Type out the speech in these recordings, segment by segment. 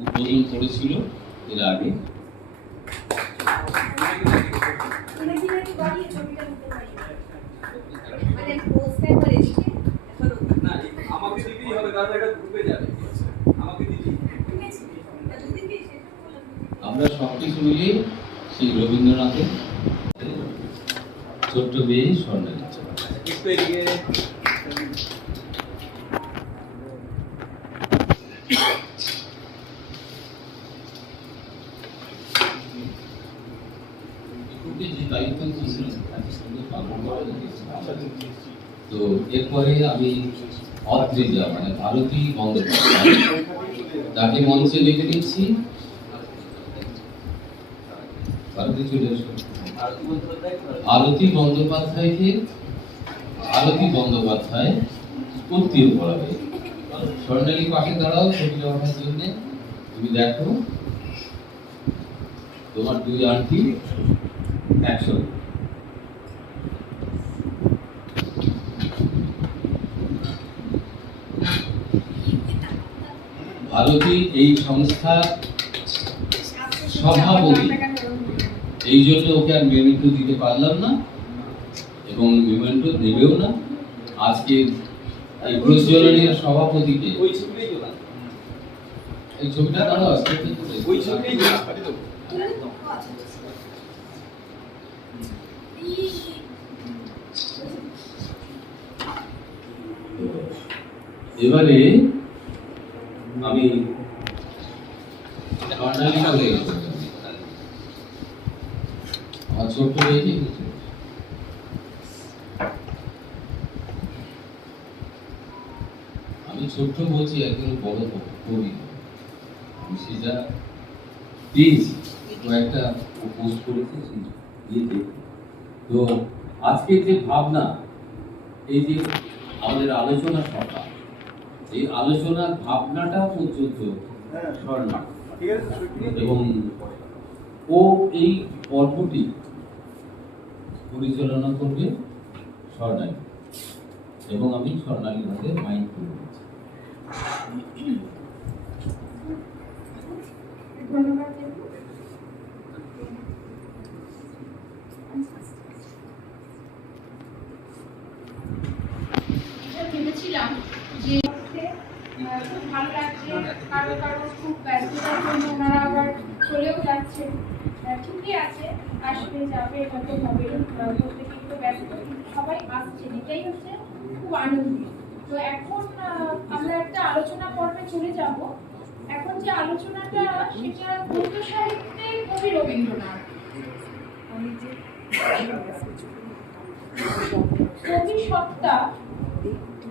উদ্বোধন করেছিল এর আগে। আমরা সবকিছু মিলিয়ে সেই রবীন্দ্রনাথের ছোট্ট মেয়ে স্বর্ণালী। যে দায়িত্ব ছিল পালন করা, তো এরপরে আমি অদ্রিজা মানে ভারতী বন্দ্যোপাধ্যায় তাকে মঞ্চে লিখে দিচ্ছি। আরতি বন্দ্যোপাধ্যায় উত্তীয় করাবে। স্বর্ণালী পাশে দাঁড়াও ছবি নেওয়ার জন্য। তুমি দেখো তোমার দুই আন্টি একসঙ্গে। ভারতী এই সংস্থার সভাপতি, এই জন্য ওকে আর মেমেন্টো দিতে পারলাম না এবং মেমেন্টো দেবেও না। আজকে এই প্রজ্বলনের সভাপতিকে এই ছবিটা দাঁড়াও আজকে এবারে আমি আমার ছোট্ট মেয়েকে আমি ছোট্ট বলছি, একজন বড় কবি সেটা পেয়েছি, কয়েকটা পোস্ট করেছি। তো আজকে যে ভাবনা, এই যে আমাদের আলোচনা সভা, এই আলোচনার ভাবনাটা পর্যন্ত স্বর্ণা, এবং ও এই পর্বটি পরিচালনা করবে স্বর্ণালী, এবং আমি স্বর্ণালীর হাতে মাইক তুলে দিচ্ছি। ভেবেছিলাম যে খুব ভালো লাগছে, কারো কারো খুব ব্যস্ততার জন্য ওনারা আবার চলেও যাচ্ছে। ঠিকই আছে, আসবে যাবে, হয়তো হবে, প্রত্যেকে তো ব্যস্ত, কিন্তু সবাই আসছে, এটাই হচ্ছে খুব আনন্দ। তো এখন আমরা একটা আলোচনা পর্বে চলে যাব। এখন যে আলোচনাটা, সেটা গদ্য সাহিত্যে কবি রবীন্দ্রনাথ। কবি সত্তা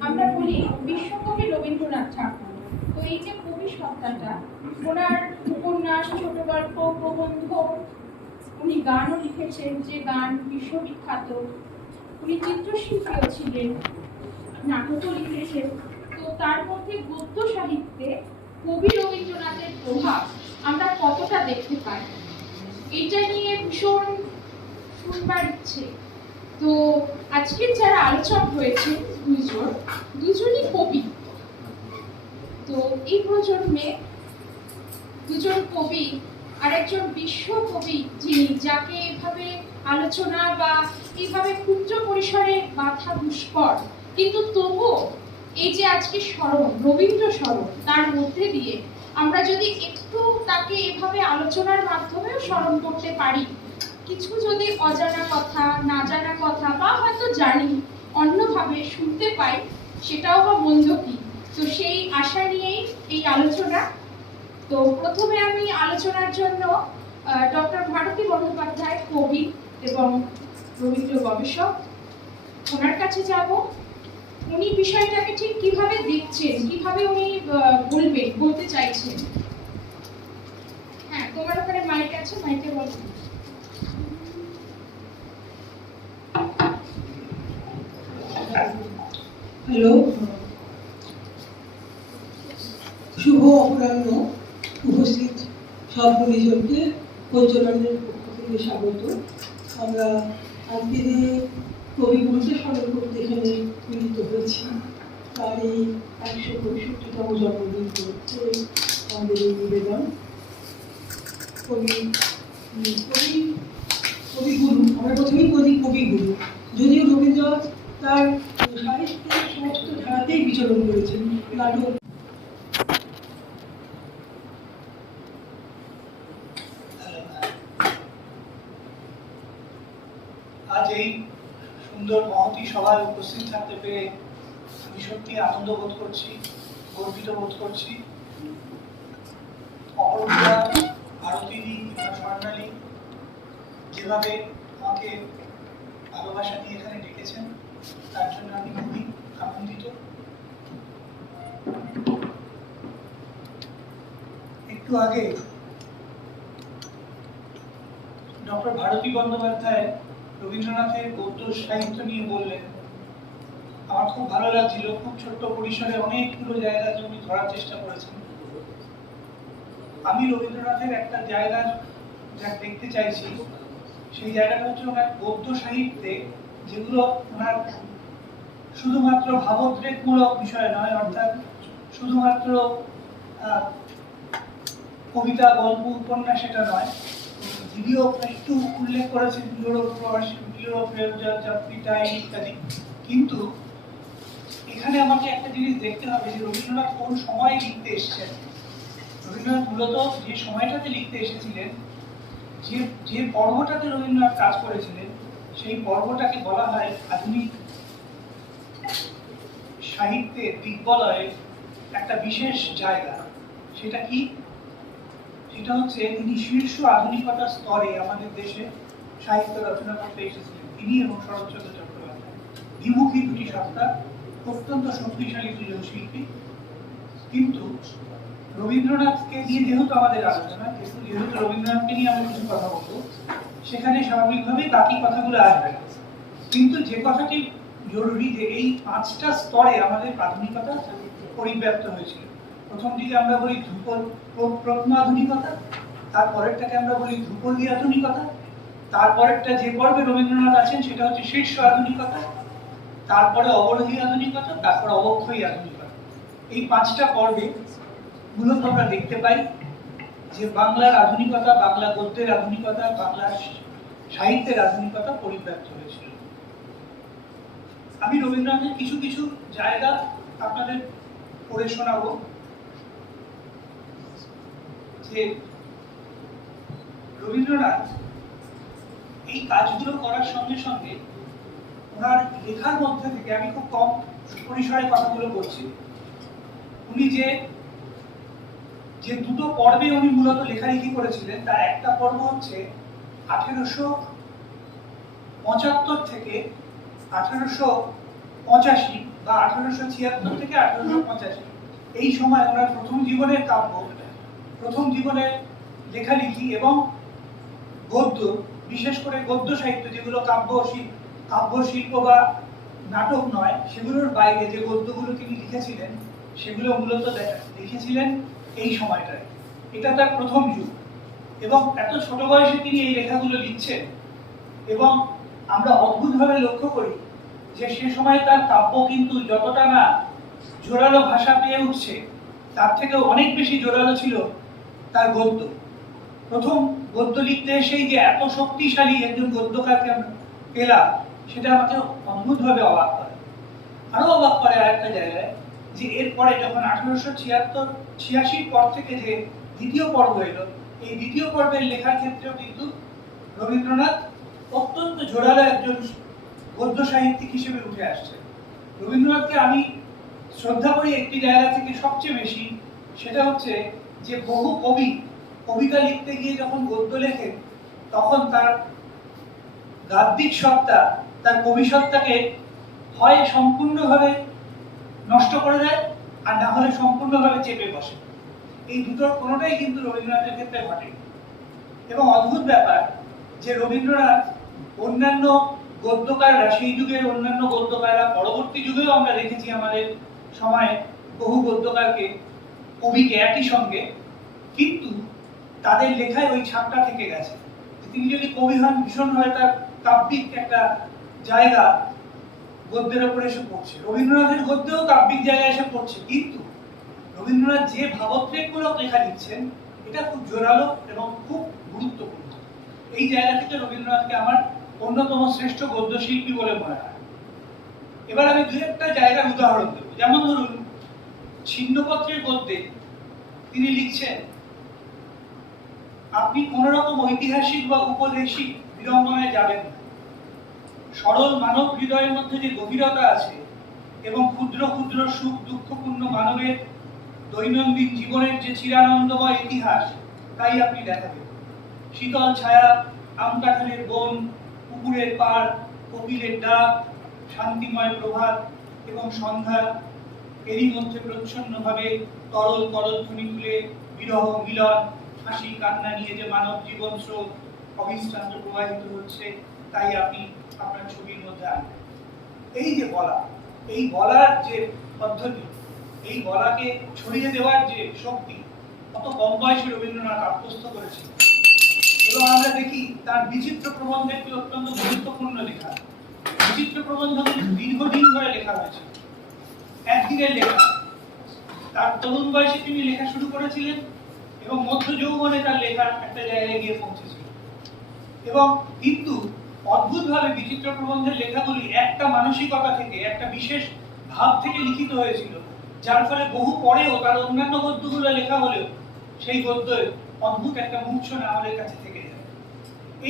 আমরা বলি বিশ্বকবি রবীন্দ্রনাথ ঠাকুর। তো এই যে কবি সত্তাটা, ওনার উপন্যাস, ছোট গল্প, প্রবন্ধ, উনি গানও লিখেছেন, যে গান বিশ্ববিখ্যাত। উনি চিত্রশিল্পীও ছিলেন, নাটকও লিখেছেন। তো তার মধ্যে গদ্য সাহিত্যে কবি রবীন্দ্রনাথের প্রভাব আমরা কতটা দেখতে পাই, এটা নিয়ে ভীষণ শুনবার ইচ্ছে। তো আজকের যারা আলোচক হয়েছে দুজনই কবি। তো এই প্রজন্মে দুজন কবি, আর একজন বিশ্ব কবি, যিনি যাকে এভাবে আলোচনা বা এইভাবে ক্ষুদ্র পরিসরে বাধা দুষ্কর, কিন্তু তবুও এই যে আজকে স্মরণ, রবীন্দ্র স্মরণ, তার মধ্যে দিয়ে আমরা যদি একটু তাকে এভাবে আলোচনার মাধ্যমেও স্মরণ করতে পারি, কিছু যদি অজানা কথা, না জানা কথা, বা হয়তো জানি অন্যভাবে শুনতে পাই, সেটাও বা মন্দ কি। তো সেই আশা নিয়েই এই আলোচনা। তো প্রথমে আমি আলোচনার জন্য ডক্টর ভারতী বন্দ্যোপাধ্যায়, কবি এবং রবীন্দ্র গবেষক, ওনার কাছে যাব। উনি বিষয়টাকে ঠিক কিভাবে দেখছেন, কিভাবে উনি বলতে চাইছেন। হ্যাঁ, তোমার ওখানে মাইক আছে, মাইকে বলো। হ্যালো, শুভ অপরাহ্ন। উপস্থিত সব গুণীজনকে প্রজ্বলনের পক্ষ থেকে স্বাগত। আমরা আজকে যে কবিগুলোকে স্মরণ করতে এখানে মিলিত হয়েছি, তার এই 165তম জন্মদিন উপলক্ষে আমাদের এই নিবেদন। কবিগুরু, আমরা প্রথমেই বলি কবিগুরু। যদিও রবীন্দ্রনাথ তার সাহিত্যের সমস্ত ধারাতেই বিচরণ করেছেন, নাটক। আজ এই সুন্দর মহতী সভায় উপস্থিত থাকতে পেরে আমি সত্যি আনন্দ বোধ করছি, গর্বিত বোধ করছি। অপরূপা, ভারতীদি, স্বর্ণালী যেভাবে আমাকে ভালোবাসা দিয়ে এখানে ডেকেছেন, তার জন্য আমি খুবই আনন্দিত। একটু আগে ডক্টর ভারতী বন্দ্যোপাধ্যায় রবীন্দ্রনাথের গদ্য সাহিত্য নিয়ে বললেন। আমার খুব ভালো লাগছিল। খুব ছোট্ট পরিসরে অনেকগুলো জায়গা উনি ধরার চেষ্টা করেছেন। আমি রবীন্দ্রনাথের একটা জায়গা যা দেখতে চাইছি, সেই জায়গাটা হচ্ছে ওনার গদ্য সাহিত্যে, যেগুলো ওনার শুধুমাত্র ভাবোদ্রেকমূলক বিষয় নয়, অর্থাৎ শুধুমাত্র কবিতা, গল্প, উপন্যাস এটা নয়। যদিও একটু উল্লেখ করেছেন ইত্যাদি, কিন্তু এখানে আমাকে একটা জিনিস দেখতে হবে যে রবীন্দ্রনাথ কোন সময়ে লিখতে এসেছেন। রবীন্দ্রনাথ মূলত যে সময়টাতে লিখতে এসেছিলেন, যে পর্বটাতে রবীন্দ্রনাথ কাজ করেছিলেন, সেই পর্বটাকে বলা হয় আধুনিক সাহিত্যের দিগ্বলয়ের একটা বিশেষ জায়গা। সেটা কি? সেটা হচ্ছে তিনি শীর্ষ আধুনিকতার স্তরে আমাদের দেশে সাহিত্য রচনা করতে এসেছিলেন, তিনি এবং শরৎচন্দ্র চট্টোপাধ্যায়। দ্বিমুখী দুটি সত্তা, অত্যন্ত শক্তিশালী দুজন শিল্পী। কিন্তু রবীন্দ্রনাথকে নিয়ে যেহেতু আমাদের আলোচনা, যেহেতু রবীন্দ্রনাথকে নিয়ে আমরা কিছু কথা বলবো, সেখানে স্বাভাবিকভাবেই বাকি কথাগুলো আসবে না। কিন্তু যে কথাটি জরুরি, যে এই 5টা স্তরে আমাদের আধুনিকতা পরিব্যাপ্ত হয়েছিল। প্রথম দিকে আমরা বলি প্রত্ন আধুনিকতা, তারপরেরটাকে আমরা বলি ধ্রুপদী আধুনিকতা, তারপরেরটা যে পর্বে রবীন্দ্রনাথ আছেন সেটা হচ্ছে শীর্ষ আধুনিকতা, তারপরে অবরোহী আধুনিকতা, তারপর অবক্ষয়ী আধুনিকতা। এই 5টা পর্বে মূলত আমরা দেখতে পাই যে বাংলার আধুনিকতা, বাংলা গদ্যের আধুনিকতা, বাংলা সাহিত্যের আধুনিকতা পরিব্যাপ্ত হয়েছিল। আমি রবীন্দ্রনাথের কিছু কিছু জায়গা আপনাদের পড়ে শোনাবো। যে রবীন্দ্রনাথ এই কাজগুলো করার সঙ্গে সঙ্গে ওনার লেখার মধ্যে থেকে, আমি খুব কম পরিসরে কথাগুলো বলছি, উনি যে দুটো পর্বে উনি মূলত লেখালেখি করেছিলেন, তার একটা পর্ব হচ্ছে 1875 থেকে 1885 বা 1876 থেকে 1885, এই সময় ওনার প্রথম জীবনের কাব্য, প্রথম জীবনের লেখালেখি এবং গদ্য, বিশেষ করে গদ্য সাহিত্য, যেগুলো কাব্য শিল্প বা নাটক নয়, সেগুলোর বাইরে যে গদ্যগুলো তিনি লিখেছিলেন, সেগুলো মূলত লিখেছিলেন এই সময়টায়। এটা তার প্রথম যুগ, এবং এত ছোট বয়সে তিনি এই লেখাগুলো লিখছেন। এবং আমরা অদ্ভুতভাবে লক্ষ্য করি যে সে সময় তার কাব্য কিন্তু যতটা না জোরালো ভাষা পেয়ে উঠছে, তার থেকেও অনেক বেশি জোরালো ছিল তার গদ্য। প্রথম গদ্য লিখতে এসেই যে এত শক্তিশালী একজন গদ্যকারকে পেলাম, সেটা আমাকে অদ্ভুতভাবে অবাক করে। আরো অবাক করে আরেকটা জায়গায়, যে এরপরে যখন 1886 পর থেকে যে দ্বিতীয় পর্ব এলো, এই দ্বিতীয় পর্বের লেখার ক্ষেত্রেও কিন্তু রবীন্দ্রনাথ অত্যন্ত জোরালো একজন গদ্য সাহিত্যিক হিসেবে উঠে আসছে। রবীন্দ্রনাথকে আমি শ্রদ্ধা করি একটি জায়গা থেকে সবচেয়ে বেশি, সেটা হচ্ছে যে বহু কবি কবিতা লিখতে গিয়ে যখন গদ্য লেখেন, তখন তার গাদ্যিক সত্তা, তার কবি সত্তাকে হয় সম্পূর্ণভাবে নষ্ট করে দেয়, আর না হলে সম্পূর্ণভাবে চেপে বসে। এই দুটোর কোনোটাই কিন্তু রবীন্দ্রনাথের ক্ষেত্রে ঘটে। এবং অদ্ভুত ব্যাপার যে রবীন্দ্রনাথ অন্যান্য গদ্যকাররা, সেই যুগের অন্যান্য গদ্যকাররা, পরবর্তী যুগেও আমরা দেখেছি আমাদের সময়ে বহু গদ্যকারকে, কবিকে একই সঙ্গে, কিন্তু তাদের লেখায় ওই ছাপটা থেকে গেছে। তিনি যদি কবি হন, ভীষণভাবে তার কাব্যিক একটা জায়গা গদ্যের ওপরে এসে পড়ছে, রবীন্দ্রনাথের গদ্যেও কাব্যিক জায়গায় এসে পড়ছে, কিন্তু রবীন্দ্রনাথ যে ভাবোদ্রেকমূলক লেখা লিখছেন এটা খুব জোরালো এবং খুব গুরুত্বপূর্ণ। এই জায়গা থেকে রবীন্দ্রনাথকে আমার অন্যতম শ্রেষ্ঠ গদ্যশিল্পী বলে মনে হয়। এবার আমি দু একটা জায়গার উদাহরণ দেব। যেমন ধরুন, ছিন্নপত্রের গদ্যে তিনি লিখছেন, আপনি কোন রকম ঐতিহাসিক বা উপদেশিক বিড়ম্বনায় যাবেন না। সরল মানব হৃদয়ের মধ্যে যে গভীরতা আছে এবং ক্ষুদ্র ক্ষুদ্র সুখ দুঃখপূর্ণ মানবের দৈনন্দিন জীবনের যে চিরানন্দময় ইতিহাস, তাই আপনি দেখাবেন। শীতল ছায়া, আম কাঁঠালের বন, পুকুরের পাড়, কোকিলের ডাক, শান্তিময় প্রভাত এবং সন্ধ্যা, এরই মধ্যে প্রচ্ছন্নভাবে তরল করধ্বনি তুলে বিরহ মিলন, হাসি কান্না নিয়ে যে মানব জীবন স্রোত অবিশ্রান্ত প্রবাহিত হচ্ছে, তাই আপনি আপনার ছবির মধ্যে আনবেন। এই যে বলা, এই বলার যে পদ্ধতি, এই বলাকে ছড়িয়ে দেওয়ার যে শক্তি, কত কম বয়সে রবীন্দ্রনাথ আত্মস্থ করেছিল। এবং আমরা দেখি তার বিচিত্র প্রবন্ধ একটি অত্যন্ত গুরুত্বপূর্ণ লেখা। বিচিত্র প্রবন্ধ কিন্তু দীর্ঘদিন ধরে লেখা হয়েছে, একদিনের লেখা। তার তরুণ বয়সে তিনি লেখা শুরু করেছিলেন এবং মধ্য যৌবনে তার লেখা একটা জায়গায় গিয়ে পৌঁছেছিল। এবং কিন্তু অদ্ভুতভাবে বিচিত্র প্রবন্ধের লেখাগুলি একটা মানসিকতা থেকে, একটা বিশেষ ভাব থেকে লিখিত হয়েছিল, যার ফলে বহু পরেও তার অন্যান্য গদ্যগুলো লেখা হলেও সেই গদ্যের অদ্ভুত একটা মূর্ছনা আমাদের কাছে থেকে যায়।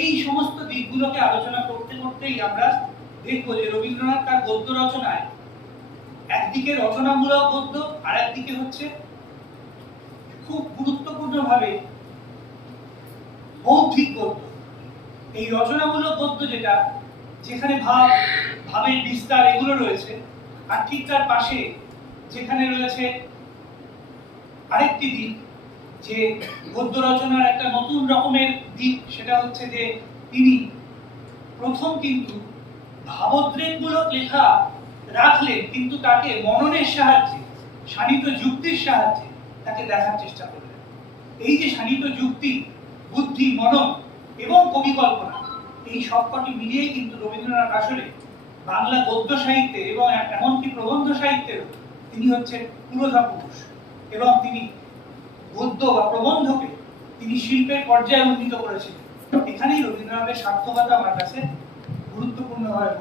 এই সমস্ত দিকগুলোকে আলোচনা করতে করতেই আমরা দেখবো যে রবীন্দ্রনাথ তার গদ্য রচনায় একদিকে রচনামূলক গদ্য, আর একদিকে হচ্ছে খুব গুরুত্বপূর্ণভাবে বৌদ্ধিক গদ্য। এই রচনামূলক গদ্য যেটা, যেখানে ভাবের বিস্তার এগুলো রয়েছে, আর ঠিক তার পাশে যেখানে রয়েছে আরেকটি দিক, যে গদ্য রচনার একটা নতুন রকমের দিক, সেটা হচ্ছে যে তিনি প্রথম কিন্তু ভাবোদ্রেকমূলক লেখা রাখলেন, কিন্তু তাকে মননের সাহায্যে, শানিত যুক্তির সাহায্যে তাকে দেখার চেষ্টা করলেন। এই যে শানিত যুক্তি, বুদ্ধি, মনন এবং কবি কল্পনা, এই সবকটি মিলিয়েই কিন্তু রবীন্দ্রনাথ আসলে বাংলা গদ্য সাহিত্যের এবং এমনকি প্রবন্ধ সাহিত্যের তিনি হচ্ছেন পুরোধা পুরুষ। এবং তিনি গদ্য বা প্রবন্ধকে তিনি শিল্পের পর্যায়ে উন্নীত করেছিলেন। এখানেই রবীন্দ্রনাথের সার্থকতা আমার কাছে গুরুত্বপূর্ণভাবে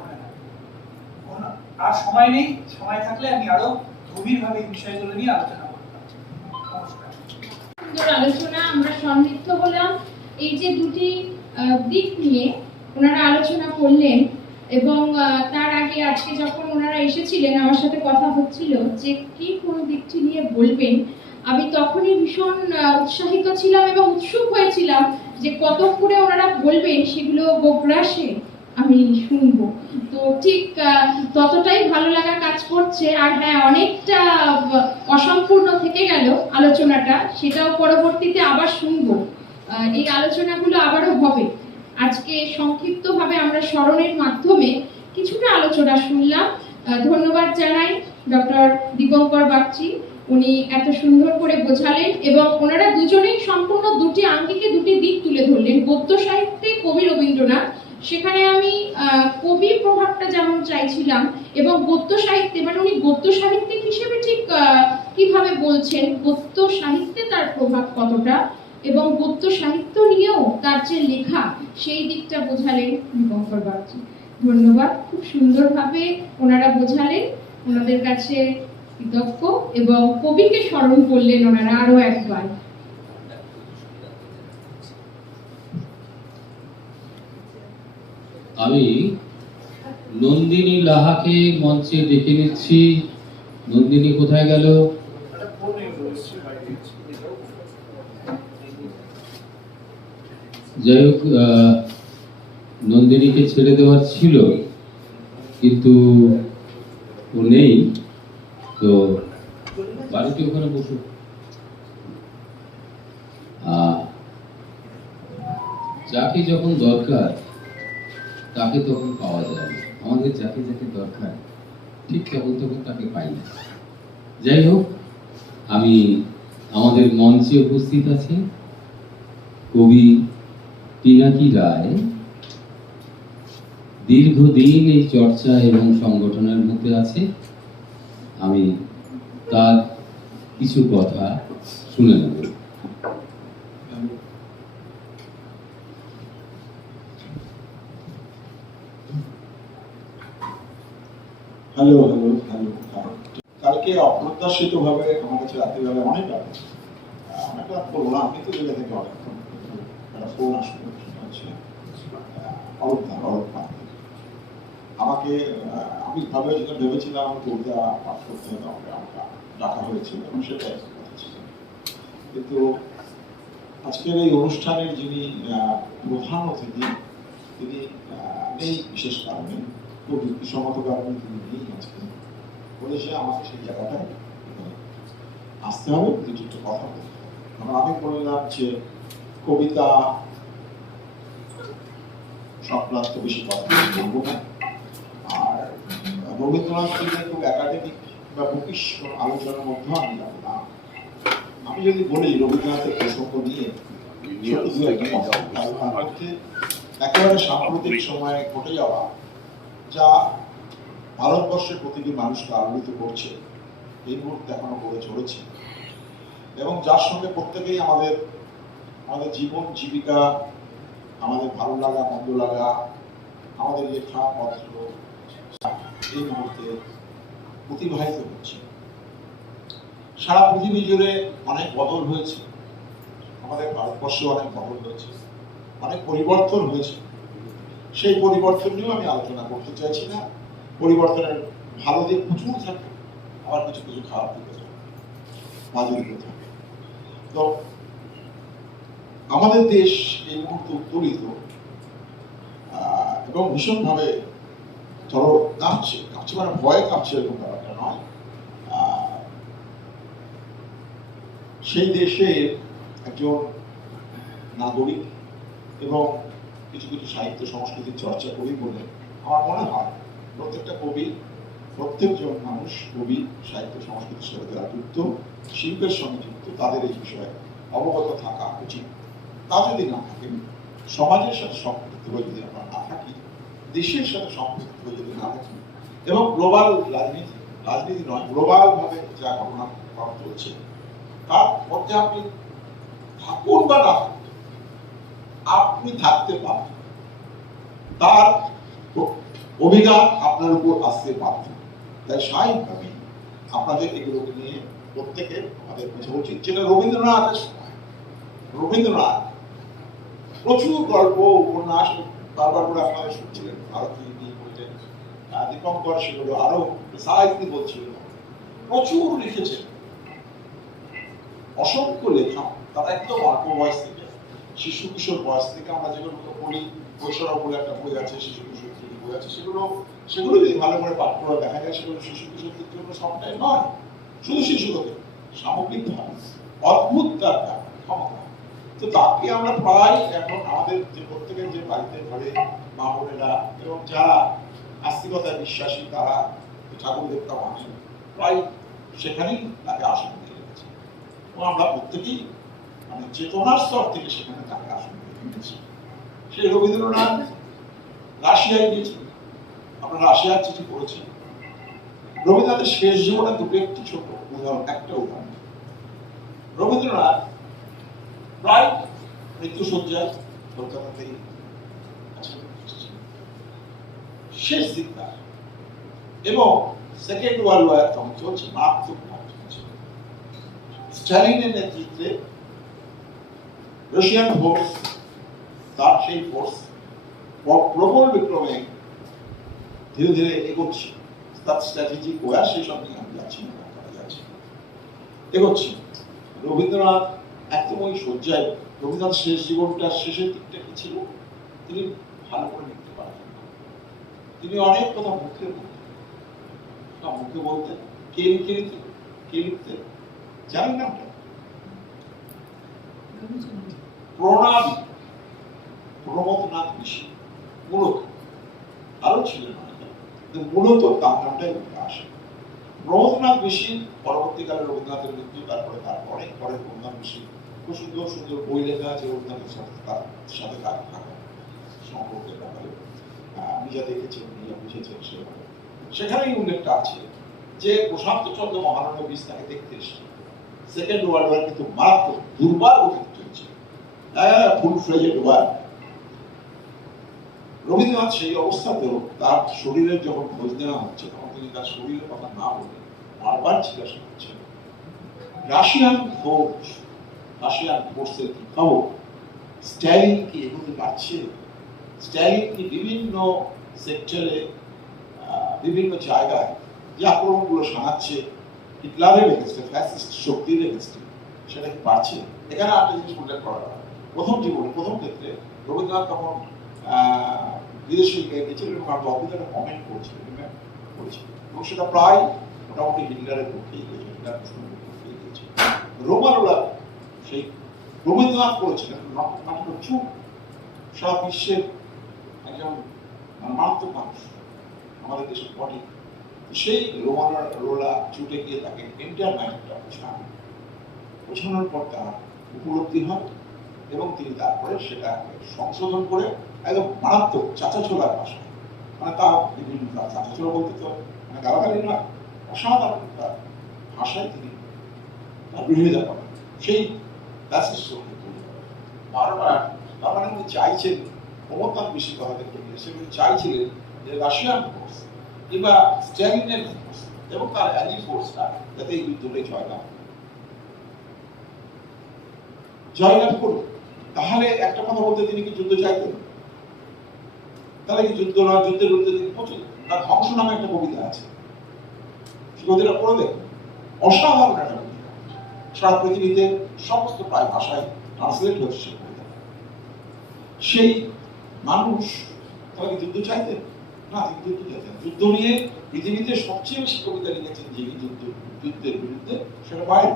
মনে হয়। আর সময় নেই, সময় থাকলে আমি আরো গভীরভাবে এই বিষয়গুলো নিয়ে আলোচনা করতাম। নমস্কার। সুন্দর আলোচনা, আমরা সমৃদ্ধ হলাম। এই যে দুটি দিক নিয়ে ওনারা আলোচনা করলেন, এবং তার আগে আজকে যখন ওনারা এসেছিলেন আমার সাথে কথা হচ্ছিল যে কি কোন দিকটি নিয়ে বলবেন, আমি তখনই ভীষণ উৎসাহিত ছিলাম এবং উৎসুক হয়েছিলাম যে কতক্ষণে ওনারা বলবেন সেগুলো গোগ্রাসে আমি শুনবো। তো ঠিক ততটাই ভালো লাগা কাজ করছে। আর হ্যাঁ, অনেকটা অসম্পূর্ণ থেকে গেল আলোচনাটা, সেটাও পরবর্তীতে আবার শুনবো। এই আলোচনাগুলো আবারও হবে। আজকে সংক্ষিপ্তভাবে আমরা স্মরণের মাধ্যমে কিছুটা আলোচনা শুনলাম। ধন্যবাদ জানাই ডক্টর দীপঙ্কর বাগচি, উনি এত সুন্দর করে বোঝালেন এবং ওনারা দুজনেই সম্পূর্ণ দুটি আঙ্গিকে দুটি দিক তুলে ধরলেন। গদ্য সাহিত্যে কবি রবীন্দ্রনাথ, সেখানে আমি কবির প্রভাবটা যেমন চাইছিলাম, এবং গদ্য সাহিত্যে মানে উনি গদ্য সাহিত্যিক হিসেবে ঠিক কিভাবে বলছেন, গদ্য সাহিত্যে তার প্রভাব কতটা, এবং গদ্য সাহিত্য নিয়েও তার যে লেখা সেই দিকটা বোঝালেন দীপঙ্কর বাগচি। ধন্যবাদ, খুব সুন্দরভাবে ওনারা বোঝালেন। ওনাদের কাছে কৃতজ্ঞ, এবং কবিকে স্মরণ করলেন ওনারা আরো একবার। আমি নন্দিনী লাহাকে মঞ্চে ডেকে নিচ্ছি। নন্দিনী কোথায় গেল? যাই হোক, নন্দিনীকে ছেড়ে দেওয়ার ছিল, কিন্তু ও নেই। তো বাড়িতে ওখানে বসো। যাকে যখন দরকার তাকে তখন পাওয়া যায় না। আমাদের যাকে যাকে দরকার ঠিক তখন তখন তাকে পাই না। যাই হোক, আমি আমাদের মঞ্চে উপস্থিত আছে কবি পিনাকি রায়, দীর্ঘদিন এই চর্চা এবং সংগঠনের মধ্যে আছে। আমি তার কিছু কথা শুনে নেব। হ্যালো হ্যালো হ্যালো কালকে অপ্রত্যাশিত ভাবে আমার কাছে রাত্রিবেলা অনেক রাত অনেক রাত করবো না, আমি তো জেলে থেকে অনেকক্ষণ একটা ফোন আসলো, সেটা হচ্ছে অরূপ আমাকে আমি ভেবেছিলাম আমি কবিতা পাঠ করতে হবে, আমাকে ডাকা হয়েছিল এবং সেটাই কথা ছিল। কিন্তু আজকের এই অনুষ্ঠানের যিনি প্রধান অতিথি তিনি নেই বিশেষ কারণে, খুব যুক্তিসম্মত কারণে তিনি নেই আজকে, বলেছে আমাকে সেই জায়গাটায় আসতে হবে, দুটো একটা কথা বলতে হবে। আমি বললাম যে কবিতা সংক্রান্ত বেশি কথা বলবো না, আর রবীন্দ্রনাথ খুব একাডেমিক বা বুকিশ আলোচনার মধ্যে আমি যাবো না। আমি যদি বলি রবীন্দ্রনাথের প্রসঙ্গ নিয়ে ছোট দু একটা কথা, তার মধ্যে একেবারে সাম্প্রতিক সময়ে ঘটে যাওয়া যা ভারতবর্ষের প্রতিটি মানুষকে আলোড়িত করছে, এই মুহূর্তে এখনো করে চলেছে, এবং যার সঙ্গে প্রত্যেকেই আমাদের জীবন জীবিকা, আমাদের ভালো লাগা মন্দ লাগা, আমাদের লেখা পত্র এই মুহূর্তে অতিবাহিত হচ্ছে। সারা পৃথিবী জুড়ে অনেক বদল হয়েছে, আমাদের ভারতবর্ষে অনেক বদল হয়েছে, অনেক পরিবর্তন হয়েছে। সেই পরিবর্তন নিয়েও আমি আলোচনা করতে চাইছি না। পরিবর্তনের ভালো দিক প্রচুর থাকে, আবার কিছু কিছু খারাপ দিকে থাকে, বাজে দিকে থাকে। তো আমাদের দেশ এই মুহূর্তে উত্তোলিত এবং ভীষণভাবে ধরো কাঁপছে মানে ভয়ে কাঁপছে এরকম ব্যাপারটা নয়। সেই দেশের একজন নাগরিক এবং কিছু কিছু সাহিত্য সংস্কৃতির চর্চা করি বলে আমার মনে হয় প্রত্যেকটা কবি, প্রত্যেকজন মানুষ কবি সাহিত্য সংস্কৃতির সাথে যারা যুক্ত, শিল্পের সঙ্গে যুক্ত, তাদের এই বিষয়ে অবগত থাকা উচিত। তা যদি না থাকেন, সমাজের সাথে সম্পৃক্ত হয়ে যদি আমরা না থাকি, দেশের সাথে সম্পৃক্ত হয়ে যদি না থাকি, এবং গ্লোবাল রাজনীতি নয়, গ্লোবাল ভাবে যা ঘটনা চলছে তার মধ্যে আপনি থাকুন বা না থাকুন, আপনি থাকতে পারেন, তার অভিজ্ঞতা আপনার উপর আসতে বাধ্য। তাই স্বাভাবিকভাবেই আপনাদের এগুলোকে নিয়ে প্রত্যেকের আমাদের বোঝা উচিত। যেটা রবীন্দ্রনাথের সময়, রবীন্দ্রনাথ প্রচুর গল্প উপন্যাস বারবার করে আপনারা শুনছিলেন, ভারতীয় নিয়ে বললেন, দীপঙ্কর সেগুলো আরো সাহিত্য বলছিলেন, প্রচুর লিখেছেন, অসংখ্য লেখা। তারা একদম অল্প বয়স থেকে, শিশু কিশোর বয়স থেকে, আমরা যেগুলো পড়ি, কৈশোর বলে একটা বই আছে, শিশু কিশোর বই আছে, সেগুলো যদি ভালো করে পাঠ করে দেখা যায়, সেগুলো শিশু কিশোরদের জন্য সবটাই নয়, শুধু শিশুদের সামগ্রিক ভাবে অদ্ভুত তার ক্ষমতা। তো তাকে আমরা প্রায় এখন আমাদের যে প্রত্যেকের যে বাড়িতে ঘরে মা বোনেরা এবং যারা আস্তিকতায় বিশ্বাসী, তারা ঠাকুর দেবতা মানেন, প্রায় সেখানেই তাকে আসন দিয়ে রেখেছে। এবং আমরা প্রত্যেকেই মানে চেতনার স্তর থেকে সেখানে তাকে আসন দিয়ে রেখেছি। সেই রবীন্দ্রনাথ রাশিয়ায় গিয়েছিল, আমরা রাশিয়ার চিঠি পড়েছি। রবীন্দ্রনাথের শেষ জীবনে দুটো একটি ছোট উদাহরণ, একটা উদাহরণ। রবীন্দ্রনাথ প্রায় মৃত্যুসজ্জায় কলকাতাতেই শেষ দিকটা, এবং সেকেন্ড ওয়ার্ল্ড ওয়ার তখন চলছে, মারাত্মক চলছে। স্ট্যালিনের নেতৃত্বে রাশিয়ান ফোর্স, তার সেই ফোর্স প্রবল বিক্রমে ধীরে ধীরে এগোচ্ছে। তার স্ট্র্যাটেজিক ওয়ার সেসব নিয়ে আমি যাচ্ছি না, এগোচ্ছে। রবীন্দ্রনাথ একদম ওই শয্যায়, রবীন্দ্রনাথ শেষ জীবনটার শেষের দিকটা কি ছিল, তিনি ভালো করে লিখতে পারতেন না। তিনি অনেক কথা মুখে বলতেন। কে লিখতেন জানেন না? প্রমথনাথ ঋষি, মূলত আরো ছিলেন অনেকে, কিন্তু মূলত তার নামটাই উঠে আসে। প্রমথনাথ ঋষি পরবর্তীকালে রবীন্দ্রনাথের মৃত্যু, তারপরে রবীন্দ্রনাথ ঋষি খুব সুন্দর সুন্দর বই লেখা আছে রবীন্দ্রনাথের সাথে তার থাকা সম্পর্কের ব্যাপারে। আপনি যা দেখেছেন, যা বুঝেছেন সেভাবে। সেখানেই উল্লেখটা আছে যে প্রশান্তচন্দ্র মহানবী তাকে দেখতে এসেছে। সেকেন্ড ওয়ার্ল্ড ওয়ার কিন্তু মারাত্মক দুর্বার গতিতে চলছে, ফুল ফ্লেজেড ওয়ার। রবীন্দ্রনাথ সেই অবস্থাতেও তার শরীরের যখন খোঁজ নেওয়া হচ্ছে তখন তিনি তার শরীরের কথা না বলে বারবার জিজ্ঞাসা করছেন রাশিয়ান ফোর্সের কি খবর, স্ট্যালিন কি এগোতে পারছে, স্ট্যালিন কি বিভিন্ন সেক্টরে বিভিন্ন জায়গায় যে আক্রমণগুলো সানাচ্ছে হিটলারের এগেন্স্টে, ফ্যাসিস্ট শক্তির এগেন্স্টে, সেটা কি পারছে? এখানে একটা জিনিস উল্লেখ করা হয়, প্রথম জীবনে প্রথম ক্ষেত্রে রবীন্দ্রনাথ তখন বিদেশে গিয়েছিলেন এবং অদ্ভুত কমেন্ট করেছিলেন এবং সেটা প্রায় মোটামুটি হিটলারের পক্ষেই গিয়েছে, হিটলারের পক্ষেই গিয়েছে। রোমানোরা সেই রবীন্দ্রনাথ করেছিলেন নাটক চুপ, সারা বিশ্বের একজন মারাত্মক মানুষ, আমাদের দেশের বডি। সেই রোলা ছুটে গিয়ে তাকে ইন্ডিয়ান নাইটটা বোঝানোর পর তার উপলব্ধি হয় এবং তিনি তারপরে সেটা সংশোধন করে একদম মারাত্মক চাচাছোলার ভাষায়, মানে তার বিভিন্ন চাচাছোলা বলতে তো মানে গালাগালি নয়, অসাধারণ তার ভাষায় তিনি তার বিরোধিতা করেন। সেই বারবার তার মানে উনি চাইছেন ক্ষমতার বেশি কথা দেখতে গিয়ে সেগুলি চাইছিলেন যে রাশিয়ান ফোর্স কিংবা স্ট্যালিনের ফোর্স এবং তার অ্যালি ফোর্সটা যাতে এই যুদ্ধে জয়লাভ করুন। তাহলে একটা কথা বলতে তিনি কি যুদ্ধ চাইতেন? তাহলে কি যুদ্ধ নয়, যুদ্ধের বিরুদ্ধে তিনি প্রচুর, তার ধ্বংস নামে একটা কবিতা আছে, সে কবিতাটা পড়ে দেখুন, অসাধারণ একটা কবিতা, সারা পৃথিবীতে সমস্ত প্রায় ভাষায় ট্রান্সলেট হচ্ছে সে কবিতা। সেই মানুষ তাহলে কি যুদ্ধ চাইতেন? না, তিনি যুদ্ধ চাইতেন। যুদ্ধ নিয়ে পৃথিবীতে সবচেয়ে বেশি কবিতা লিখেছেন যিনি যুদ্ধের বিরুদ্ধে, সেটা বাইরে।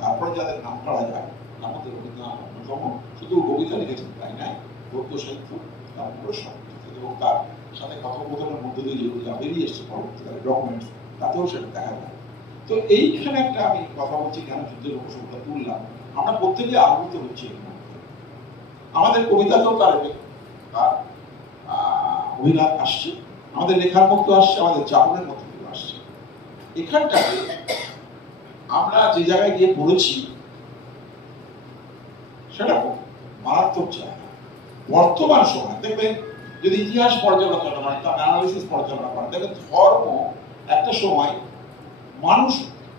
তারপরে যাদের নাম করা যায় তার মধ্যে রবীন্দ্রনাথ অন্যতম। শুধু কবিতা লিখেছেন তাই নয়, গদ্য সাহিত্য তার পুরো সাহিত্য এবং তার সাথে কথোপকথনের মধ্যে দিয়ে যেগুলো যা বেরিয়ে এসছে পরবর্তীকালে ডকুমেন্টস, তাতেও সেটা দেখা যায়। তো এইখানে একটা আমি কথা বলছি কেন যুদ্ধের প্রসঙ্গটা তুললাম, আমরা প্রত্যেকে আলোকিত হচ্ছি। আমাদের কবিতাতেও তার অভিনয় আসছে, আমাদের লেখার মধ্যে আসছে, আমাদের জাগরণের মধ্যে আসছে। এখানটাকে আমরা যে জায়গায় গিয়ে পড়েছি সেটা মারাত্মক জায়গা। বর্তমান সময় দেখবেন যদি ইতিহাস পর্যালোচনা মানে তার অ্যানালিসিস পর্যালোচনা করেন, দেখবেন ধর্ম একটা সময়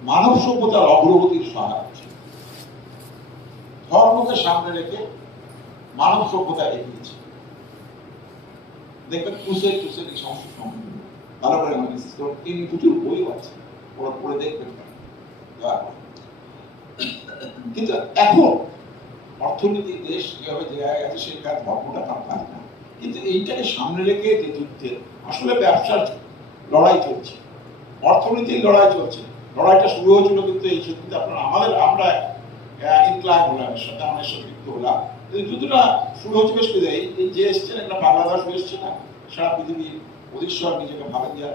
মানব সভ্যতার অগ্রগতির সহায়ক ছিল। ধর্মকে সামনে রেখে মানব সভ্যতা এগিয়েছে। দেখবেন ক্রুসেড এই সমস্ত ভালো করে অ্যানালিসিস করুন, তিনি প্রচুর বই আছে, ওরা পড়ে দেখবেন। কিন্তু এখন অর্থনীতির দেশ যেভাবে জায়গায় আছে সেই কাজ ধর্মটা তার কাজ না, কিন্তু এইটাকে সামনে রেখে যে যুদ্ধে আসলে ব্যবসার লড়াই চলছে, অর্থনীতির লড়াই চলছে। লড়াইটা শুরু হয়েছিল কিন্তু এই যুদ্ধে আমরা ইনক্লাইন হলাম, এর সাথে আমাদের সাথে যুক্ত হলাম। যুদ্ধটা শুরু হচ্ছে বেশ করে এই যে এসছেন একটা বাংলাদেশ এসছে না, সারা পৃথিবীর অধীশ্বর নিজেকে ভাবে দেওয়া,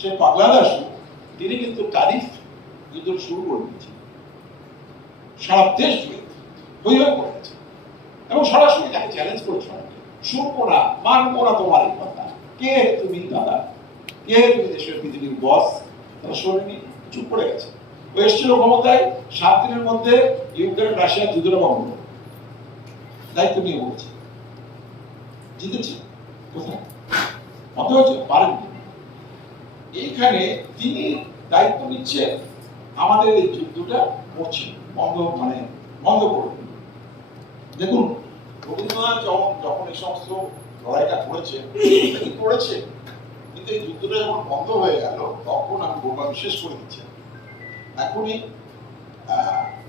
সে বাংলাদেশ তিনি কিন্তু তারিফ যুদ্ধ শুরু করে দিয়েছে, সারা দেশ জুড়ে হয়ে পড়ে গেছে এবং সরাসরি তাকে চ্যালেঞ্জ করেছে, শুনবো না, মানবো না তোমার এই কথা, কে তুমি দাদা, কে তুমি দেশের পৃথিবীর বস? তারা শোনেনি, চুপ করে গেছে। ও এসেছিল ক্ষমতায়, 7 দিনের মধ্যে ইউক্রেন রাশিয়া যুদ্ধটা বন্ধ করে দায়িত্ব নিয়ে বলছে, জিতেছে কোথায়? অথচ পারেননি। এইখানে তিনি দায়িত্ব নিচ্ছেন আমাদের এই যুদ্ধটা করছেন বন্ধ করবেন। দেখুন রবীন্দ্রনাথ যখন এই সমস্ত লড়াইটা করেছে কিন্তু এই যুদ্ধটা যখন বন্ধ হয়ে গেল তখন আমি বললাম বিশেষ করে দিচ্ছেন এখনই।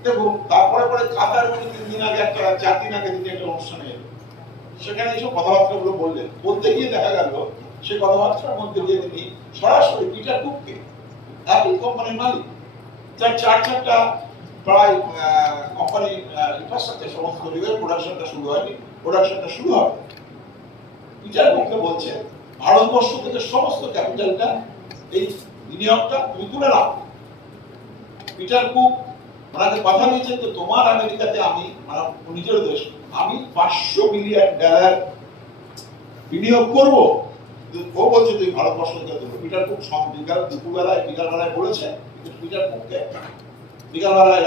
দেখুন তারপরে কাতার 3 দিন আগে 4 দিন আগে তিনি একটা অনুষ্ঠানে সেখানে এইসব কথাবার্তাগুলো বলতে গিয়ে দেখা গেল সে কথাবার্তার মধ্যে দিয়ে তিনি সরাসরি পিটার কুককে, অ্যাপল কোম্পানির মালিক, যার 4টা প্রায় কোম্পানি ইনফ্রাস্ট্রাকচার সমস্ত প্রোডাকশনটা শুরু হবে, পিটার কুককে বলছে ভারতবর্ষ থেকে সমস্ত ক্যাপিটালটা এই বিনিয়োগটা তুমি তুলে নাও। পিটার কুক ওনাকে কথা দিয়েছেন যে তোমার আমেরিকাতে আমি নিজের দেশ আমি $500 বিলিয়ন বিনিয়োগ করবো, ও বলছে তুই ভারতবর্ষকে দেবো। পিটার কুক বিকালবেলায় বলেছে, কিন্তু পিটার কুককে বিকালবেলায়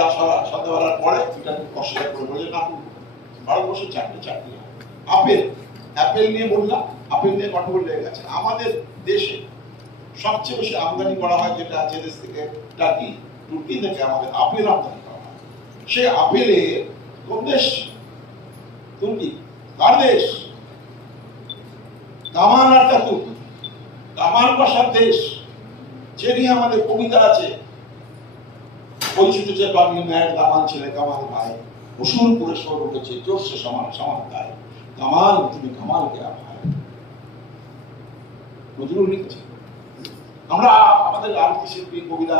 সন্ধ্যাবেলার পরে পিটার কুক অস্বীকার করে বলেছে না, ভারতবর্ষের চাকরি অ্যাপেল নিয়ে বললাম, আপেল নিয়ে গন্ডগোল লেগে গেছে। আমাদের দেশে সবচেয়ে বেশি আমদানি করা হয় যেটা যে দেশ থেকে, তুর্কি থেকে আমাদের আপেল আমদানি করা হয়। সে আপেলের কোন দেশ? তুর্কি। কার দেশ? কামাল আতাতুর্ক, কামাল পাশার দেশ, যে নিয়ে আমাদের কবিতা আছে, পরিচিত যে বাংলা মেয়ের কামাল ছেলে কামাল ভাই, অসুর করে সর উঠেছে জোরসে সমান গায়ে, কামাল তুমি কামালকে ভাই। নজরুল লিখছে। আমরা আমাদের আরতি শিল্পী কবিরা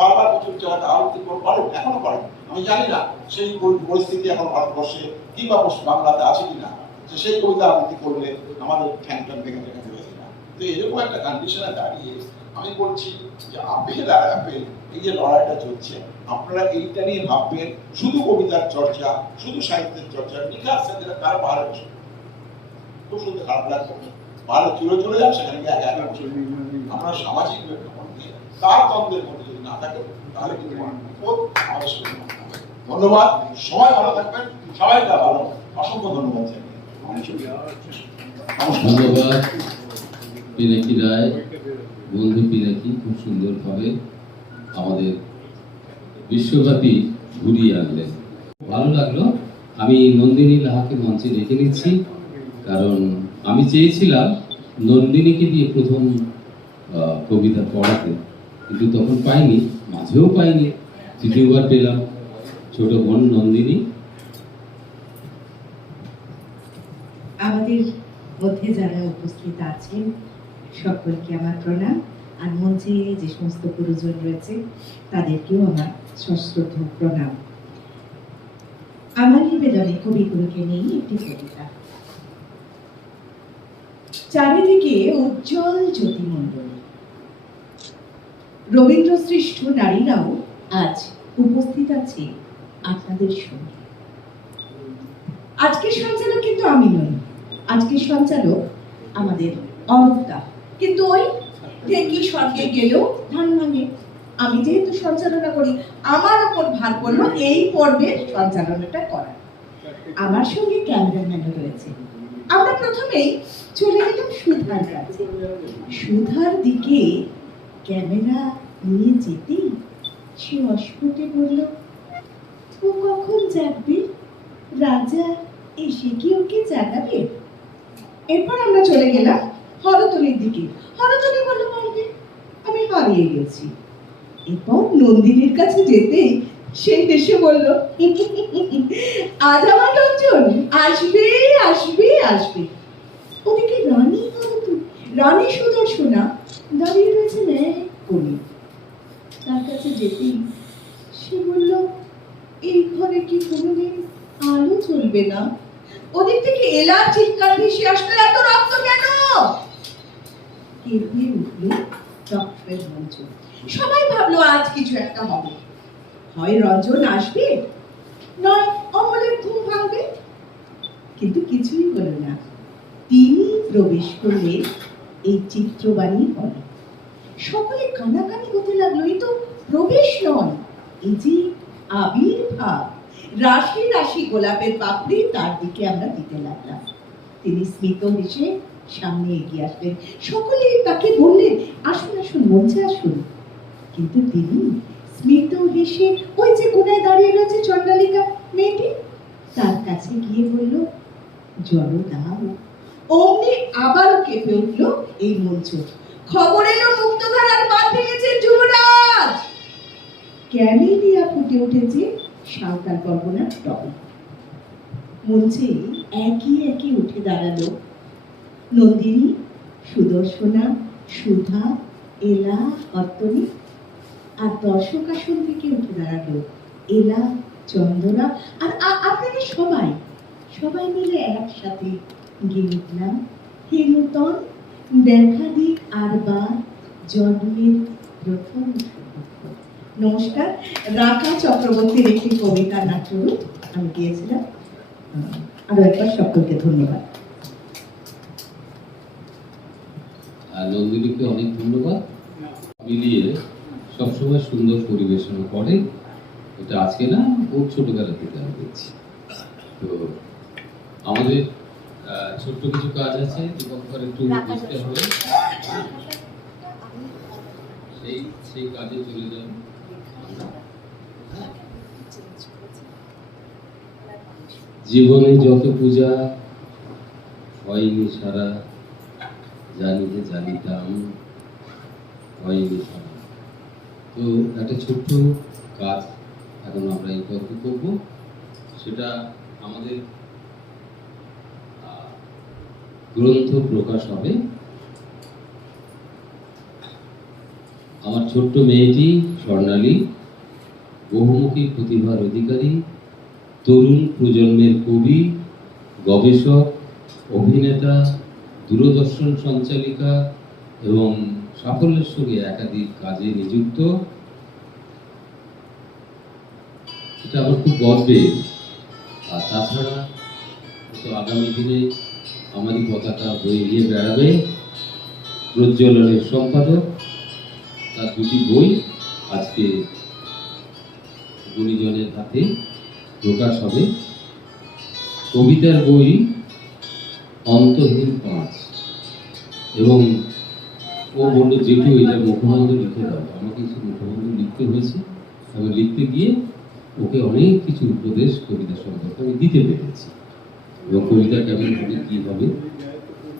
বারবার প্রচুর জায়গাটা আরতি পারেন, এখনো পারেন। আমি জানি না সেই পরিস্থিতি এখন ভারতবর্ষে কিংবা বাংলাতে আছে কিনা, যে সেই কবিতা আবৃত্তি করলে আমাদের ঠ্যাং ভেঙে দেবে কিনা। তো এরকম একটা কন্ডিশনে দাঁড়িয়ে আমি বলছি যে আপেল আর অ্যাপেল, এই যে লড়াইটা চলছে, আপনারা এইটা নিয়ে ভাববেন। শুধু কবিতার চর্চা, শুধু সাহিত্যের চর্চা, নিকাশ সেটা কার পাহাড়ে বসে খুব শুনতে খারাপ লাগবে। পাহাড়ে চলে যান, সেখানে গিয়ে একা একা বসে আপনার সামাজিক তার দ্বন্দ্বের মধ্যে যদি না থাকে, তাহলে কিন্তু আমাদের সাথে। ধন্যবাদ, সবাই ভালো থাকবেন, সবাইকে ভালো, অসংখ্য ধন্যবাদ। ধন্যবাদ পিনাকি রায়, বন্ধু পিনাকি খুব সুন্দরভাবে আমাদের বিশ্বব্যাপী ঘুরিয়ে আনলেন। ভালো লাগলো। আমি নন্দিনী লাহাকে মঞ্চে রেখে নিচ্ছি, কারণ আমি চেয়েছিলাম নন্দিনীকে দিয়ে প্রথম কবিতা পড়াতে, কিন্তু তখন পাইনি, মাঝেও পাইনি, তৃতীয়বার পেলাম। ছোট বোন নন্দিনী। আমাদের মধ্যে যারা উপস্থিত আছেন সকলকে আমার প্রণাম, আর মঞ্চে যে সমস্ত গুরুজন রয়েছে তাদেরকেও আমার সশ্রদ্ধ প্রণাম। আমার নিবেদনে কবিগুলোকে নিয়ে একটি কবিতা। চারিদিকে উজ্জ্বল জ্যোতিমণ্ডলী, রবীন্দ্র সৃষ্ট নারীরাও আজ উপস্থিত আছে আপনাদের সঙ্গে। আজকের সঞ্চালক কিন্তু আমি নই, আজকের সঞ্চালক আমাদের অরূপদা। কিন্তু ওই ঢেকি স্বর্গে গেলেও ধান ভাঙে। আমি যেহেতু সঞ্চালনা করি, আমার ওপর ভার পড়লো এই পর্বের সঞ্চালনাটা করা। আমার সঙ্গে ক্যামেরাম্যানও রয়েছে। আমরা প্রথমেই চলে গেলাম সুধার কাছে। সুধার দিকে ক্যামেরা নিয়ে যেতেই সে অস্ফুটে বলল, ও কখন জাগবে? রাজা এসে কি ওকে জাগাবে? এরপর আমরা চলে গেলাম হরতলির দিকে। হরতলি বলল, বলবে আমি হারিয়ে গেছি। এরপর নন্দিনীর কাছে যেতেই সে হেসে বলল, আজ আমার লোকজন আসবে আসবে আসবে। ওদিকে রানী রানী সুদর্শনা দাঁড়িয়ে রয়েছে ন্যায় করে। তার কাছে যেতেই সে বলল, এই ঘরে কি কোনোদিন আলো চলবে না? ওদিক থেকে এলার চিৎকার ভেসে আসলো, এত রক্ত কেন? কেউ উঠলো ডক্টরের মঞ্চ। সবাই ভাবলো আজ কিছু একটা হবে, হয় রঞ্জন আসবে, নয় অমলের ঘুম ভাঙবে। কিন্তু কিছুই হলো না। তিনি প্রবেশ করলে এই চিত্রবাণী হলে। সকলে কানাকানি হতে লাগলো, এই তো প্রবেশ নয়, এই যে আবির্ভাব। রাশি রাশি গোলাপের পাপড়ি তার দিকে আমরা দিতে লাগলাম। তিনি স্মিত হেসে সামনে এগিয়ে আসলেন। সকলে তাকে বললেন, আসুন আসুন, মঞ্চে আসুন। কিন্তু তিনি স্মিত হেসে ওই যে কোনায় দাঁড়িয়ে রয়েছে চণ্ডালিকা মেয়েটি, তার কাছে গিয়ে বলল, জল দাও। অমনি আবারও কেঁপে উঠল এই মঞ্চ। খবর এলো মুক্তধারার বাঁধ ভেঙেছে যুবরাজ। ক্যামেলিয়া ফুটে উঠেছে সাঁওতাল পরগনার টবে। মঞ্চে একই একই উঠে দাঁড়ালো নন্দিনী, সুদর্শনা, সুধা, এলা, অর্তনী। আর দর্শক আসন থেকে উঠে দাঁড়ালো এলা, চন্দনা, আর আপনারা সবাই সবাই মিলে একসাথে গিয়ে উঠলাম, হে নূতন দেখা দিক আর বা জন্মের প্রথম। নমস্কার। রাকা চক্রবর্তীর একটি কবিতা নাট্যরূপ আমি গিয়েছিলাম। আরো একবার সকলকে ধন্যবাদ। আর নন্দিনীকে অনেক ধন্যবাদ, মিলিয়ে সবসময় সুন্দর পরিবেশনা করে। এটা আজকে না, খুব ছোটবেলা থেকে আমি দেখছি। তো আমাদের ছোট্ট কিছু কাজ আছে, দীপঙ্কর একটু বুঝতে হবে, সেই কাজে চলে যাব। জীবনে যত পূজা হয়নি সারা, জানি যে জানিতাম হয়নি সারা। তো একটা ছোট্ট কাজ এখন আমরা এই গল্প করবো, সেটা আমাদের গ্রন্থ প্রকাশ হবে। আমার ছোট্ট মেয়েটি স্বর্ণালী, বহুমুখী প্রতিভার অধিকারী, তরুণ প্রজন্মের কবি, গবেষক, অভিনেতা, দূরদর্শন সঞ্চালিকা এবং সাফল্যের সঙ্গে একাধিক কাজে নিযুক্ত। এটা আমার খুব গর্বের। আর তাছাড়া তো আগামী দিনে আমারই পতাকা বয়ে নিয়ে বেড়াবে। প্রজ্বলনের সম্পাদক, তার দুটি বই আজকে গুণীজনের হাতে প্রকাশ হবে। কবিতার বই অন্তহীন 5, এবং ও বললো যেটু এটা মুখবন্ধ লিখে দাও। আমাকে কিছু মুখবন্ধ লিখতে হয়েছে, আমি লিখতে গিয়ে ওকে অনেক কিছু উপদেশ কবিতা সম্পর্কে আমি দিতে পেরেছি, এবং কবিতা কেমন হবে কী হবে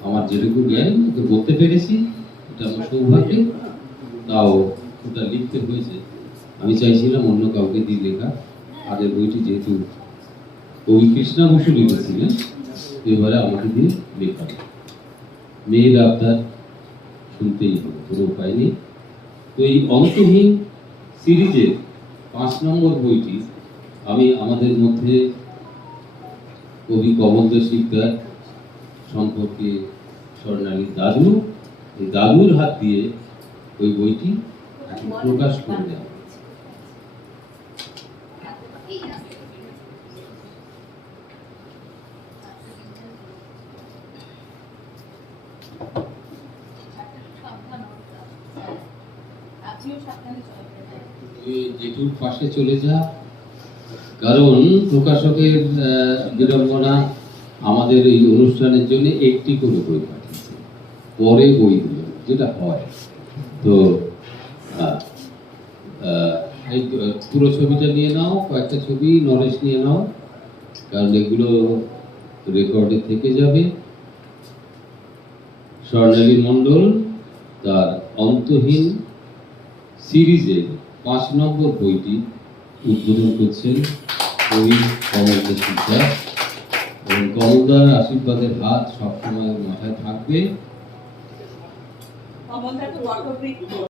আমার যেটুকু জ্ঞান ওকে বলতে পেরেছি। এটা আমার সৌভাগ্য। তাও ওটা লিখতে হয়েছে, আমি চাইছিলাম অন্য কাউকে দিয়ে লেখা। আগের বইটি যেহেতু কবি কৃষ্ণা বসু লিখেছিলেন, এবারে আমাকে দিয়ে লেখা। মেয়ের আবদার শুনতেই হবে, কোনো উপায় নেই। তো এই অন্তহীন সিরিজের 5 নম্বর বইটি আমি আমাদের মধ্যে কবি কমলদেব শিকদার সম্পর্কে স্বর্ণালী দাদু, এই দাদুর হাত দিয়ে ওই বইটি এখন প্রকাশ করে দেওয়া। তুই জেঠুর পাশে চলে যা, কারণ প্রকাশকের বিড়ম্বনা, আমাদের এই অনুষ্ঠানের জন্য একটি করে বই পাঠিয়েছে, পরে বইগুলো যেটা হয়। তো এই পুরো ছবিটা নিয়ে নাও, কয়েকটা ছবি নরেশ নিয়ে নাও, কারণ এগুলো রেকর্ডে থেকে যাবে। স্বর্ণালী মণ্ডল তার অন্তহীন সিরিজের 5 নম্বর বইটি উদ্বোধন করছেন কবি কমলদেব শিকদার, এবং কমলদার আশীর্বাদের হাত সবসময় মাথায় থাকবে।